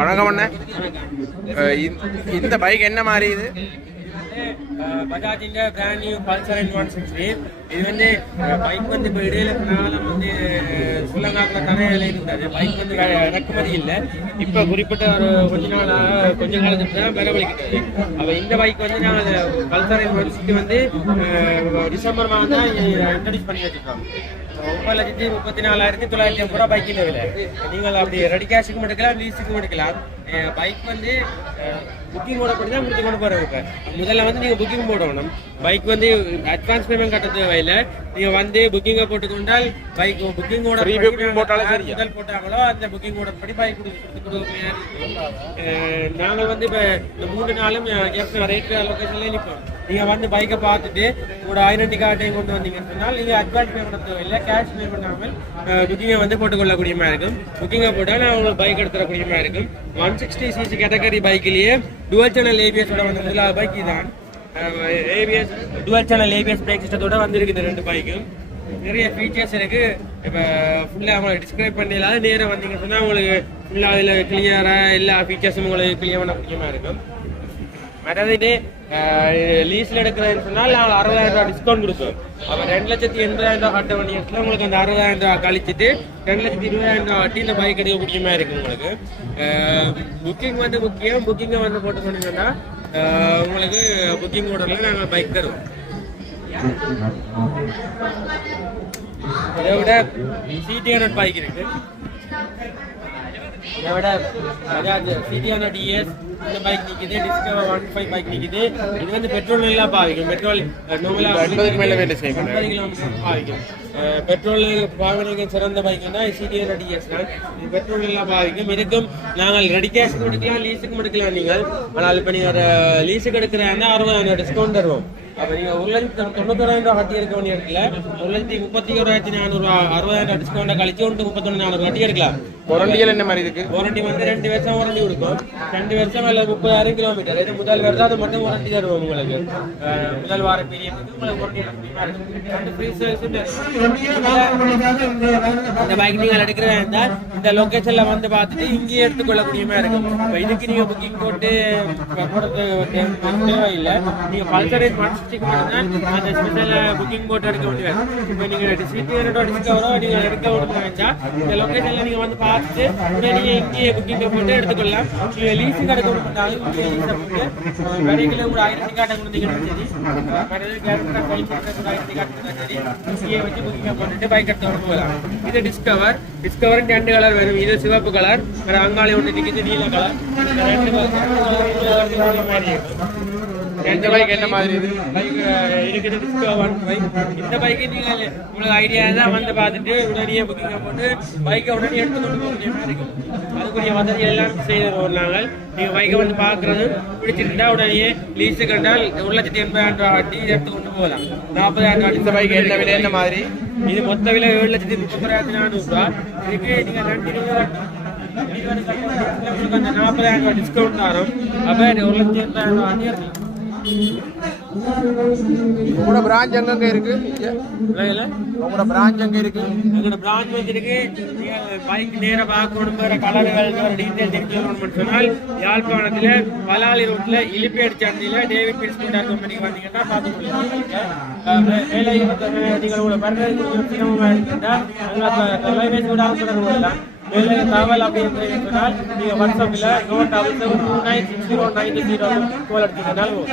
வணக்கம் அண்ணா. இந்த பைக் என்ன மாதிரி இது? பஜாஜின் பிராண்ட் நியூ பல்சர் 160. இது வந்து பைக் வந்து இப்போ இடையில நாளும் வந்து ஸ்ரீலங்காவில் தரையில் இருந்தது. பைக் வந்து இறக்குமதி இல்லை. இப்போ குறிப்பிட்ட ஒரு கொஞ்ச காலத்துக்கு தான் வரவழைக்கிட்டது. அப்போ இந்த பைக் வந்து நாங்கள் பல்சர் 160 வந்து டிசம்பர் மாதம் தான் இன்ட்ரடியூஸ் பண்ணி வச்சுருக்கோம். 9,34,950 ரூபா பைக்கின் விலை. நீங்கள் அப்படி ரெடி கேஷுக்கும் எடுக்கலாம், லீஸுக்கும் எடுக்கலாம். பைக் வந்து புக்கிங் போடப்படி தான் முடிச்சு கொண்டு போகிறோம். இப்போ முதல்ல வந்து நீங்கள் புக்கிங் போடணும். பைக் வந்து அட்வான்ஸ் பேமெண்ட் கட்ட தேவையில்லை. நீங்கள் வந்து புக்கிங்கை போட்டுக்கொண்டால் பைக் புக்கிங்கோட முதல் போட்டாங்களோ அந்த புக்கிங் போடப்படி பைக் கொடுக்க. நாங்கள் வந்து இப்போ இந்த 3 நாளும் ரேட் லொக்கேஷன்லேயே நிற்போம். நீங்கள் வந்து பைக்கை பார்த்துட்டு உங்களோட ஐடென்டி கார்டையும் கொண்டு வந்தீங்கன்னு சொன்னால் நீங்கள் அட்வான்ஸ் பே பண்ண தேவையில்லை. கேஷ் பே பண்ணாமல் புக்கிங்கை வந்து போட்டுக்கொள்ளக்கூடிய மாதிரி இருக்கும். புக்கிங்கை போட்டால் நான் உங்களுக்கு பைக் எடுத்துடக்கூடிய மாதிரி இருக்கும். 160cc கேட்டகரி பைக்கிலேயே டுவல் சேனல் ஏபிஎஸோட வந்து முதலாவது பைக் தான். ABS dual channel ABS brake சிஸ்டத்தோட வந்துருக்குது 2 பைக்கும். நிறைய ஃபீச்சர்ஸ் இருக்குது. இப்போ ஃபுல்லாக அவங்களை டிஸ்கிரைப் பண்ணிடலாம். நேராக வந்தீங்கன்னு சொன்னால் உங்களுக்கு ஃபுல்லாக அதில் கிளியராக எல்லா ஃபீச்சர்ஸும் உங்களுக்கு கிளியர் பண்ண முடியுமா இருக்கும். மற்றது லீஸில் எடுக்கிறதுன்னு சொன்னால் நாங்கள் 60,000 ரூபா டிஸ்கவுண்ட் கொடுப்போம். அப்போ 2,80,000 ரூபா கட்ட வேண்டியத்தில் உங்களுக்கு அந்த 60,000 ரூபா கழிச்சிட்டு 2,20,000 ரூபா வட்டி இந்த பைக் எடுக்க முடியுமா இருக்குது உங்களுக்கு. புக்கிங் வந்து முக்கியம். புக்கிங்கை வந்து போட்டு சொன்னீங்கன்னா உங்களுக்கு புக்கிங் ஓடரில் நாங்கள் பைக் தருவோம். இதை விட CT100 பைக் இருக்கு. இதை விட CT100 DS இந்த பைக் நிற்குது. டிஸ்கவர் 1.5 பைக் நிற்குது. இது வந்து பெட்ரோல் நல்லா பாவிக்கும். பெட்ரோல் நார்மலாக 80 கிலோமீட்டர் பாவிக்கும். பெட்ரோல் பாவனைக்கு சிறந்த பைக்குன்னா CT100 DS தான். இது பெட்ரோல் நல்லா பாவிக்கும். இதுக்கும் நாங்கள் ரெடி கேஷுக்கு எடுக்கலாம், லீஸுக்கும் எடுக்கலாம் நீங்கள். ஆனால் இப்போ நீங்கள் லீஸுக்கு எடுக்கிறதா 60,000 டிஸ்கவுண்ட் தருவோம். அப்போ நீங்கள் 1,91,000 ரூபா வட்டி எடுக்க வேண்டிய இடத்துல 1,31,400 60,000 டிஸ்கவுண்டை கழிச்சு 1,31,400 வட்டி எடுக்கலாம். வாரண்டிகள் என்ன மாதிரி இருக்கு? வாரண்டி வந்து 2 வருஷம் வாரண்டி கொடுக்கும். 2 வருஷம் இல்லை 30,000 கிலோமீட்டர். இது முதல் வருஷம் அது மட்டும் வாரண்டி தருவோம் உங்களுக்கு. முதல் வார பீரியடுக்கு உங்களுக்கு வாரண்டி இந்த பைக் நீங்கள் எடுக்கிறதா இருந்தால் இந்த லொக்கேஷன்ல வந்து பார்த்துட்டு இங்கேயே எடுத்துக்கொள்ளக்கூடிய மாதிரி இருக்கும். இப்போ இதுக்கு நீங்கள் புக்கிங் போட்டு தேவையில்லை. நீங்கள் பல்சர் 160 மட்டும்தான் அந்த ஸ்பெஷல் புக்கிங் போட்டு எடுக்க வேண்டியது. இப்போ நீங்கள் CT100 டிஸ்கவரோ நீங்கள் எடுக்க வேண்டாம். இந்த லொக்கேஷன்ல நீங்கள் வந்து பார்த்துட்டு நீங்கள் இங்கேயே புக்கிங்கை போட்டு எடுத்துக்கொள்ளலாம். நீங்கள் லீஸுக்கு எடுக்க விட்டாலும் இங்கே லீஸை போட்டு வரைகளை ஒரு ஐடென்டி கார்டை கொடுத்தீங்கன்னு சரி, ஐடென்டி கார்டு சரி, இங்கேயே வச்சு புக்கிங்கை போட்டுட்டு பைக் எடுத்து கொண்டு போகலாம். இது டிஸ்கவர் 2 கலர் வரும். இது சிவப்பு கலர், வேறு அங்காளி ஒன்று நிற்கிது நீல கலர். 2 மாதிரி இருக்கும். இந்த பைக் என்ன மாதிரி இது? பைக் இருக்குது டிஸ்கவர் பைக். இந்த பைக்கு நீங்கள் உங்களுக்கு ஐடியா தான் வந்து பார்த்துட்டு உடனே புக்கிங்கை போட்டு பைக்கை உடனே எடுத்துக்கொண்டு போக முடிய மாதிரி இருக்கும். அதுக்குரிய வசதி எல்லாம் செய்து நாங்கள். நீங்கள் பைக்கை வந்து பார்க்குறது பிடிச்சிருந்தா உடனே லீஸு கண்டால் 1,80,000 ரூபா வட்டி எடுத்துக்கொண்டு போகலாம். 40,000 ரூபா. இந்த பைக் என்ன விலை என்ன மாதிரி? இது மொத்த விலை 7,31,400 ரூபா. இதுக்கு நீங்கள் 40,000 ரூபா டிஸ்கவுண்ட் தரும். அப்போ 1,80,000 ரூபா வண்டி எடுக்கலாம். உங்களோட பிரான்ச் எங்க இருக்கு? உங்களோட பிரான்ச் எங்க இருக்கு? எங்களோட பிரான்ச் வந்துருக்கு. நீங்கள் பைக் நேராக பார்க்கணும், வேறு கலர்கள் வேறு டீட்டெயில் தெரிஞ்சுக்கணும்னு சொன்னால் யாழ்ப்பாணத்தில் பலாலி ரோட்டில் இலிப்பேட் சந்தியில் டேவிட் பிட்ஸ் கம்பெனிக்கு வந்தீங்கன்னா பார்க்க முடியும். வேலை நீங்கள் உங்களை பண்ணுறதுக்கு சிரமமாக இருக்கின்றால் தொலைபேசி விடாமல் தொடர்பு கொள்ளலாம். வேலை தகவல் அப்படின்னு சொன்னால் நீங்கள் வாட்ஸ்அப்பில் 9772960990 கோல் அடிச்சுக்கிட்டாலும்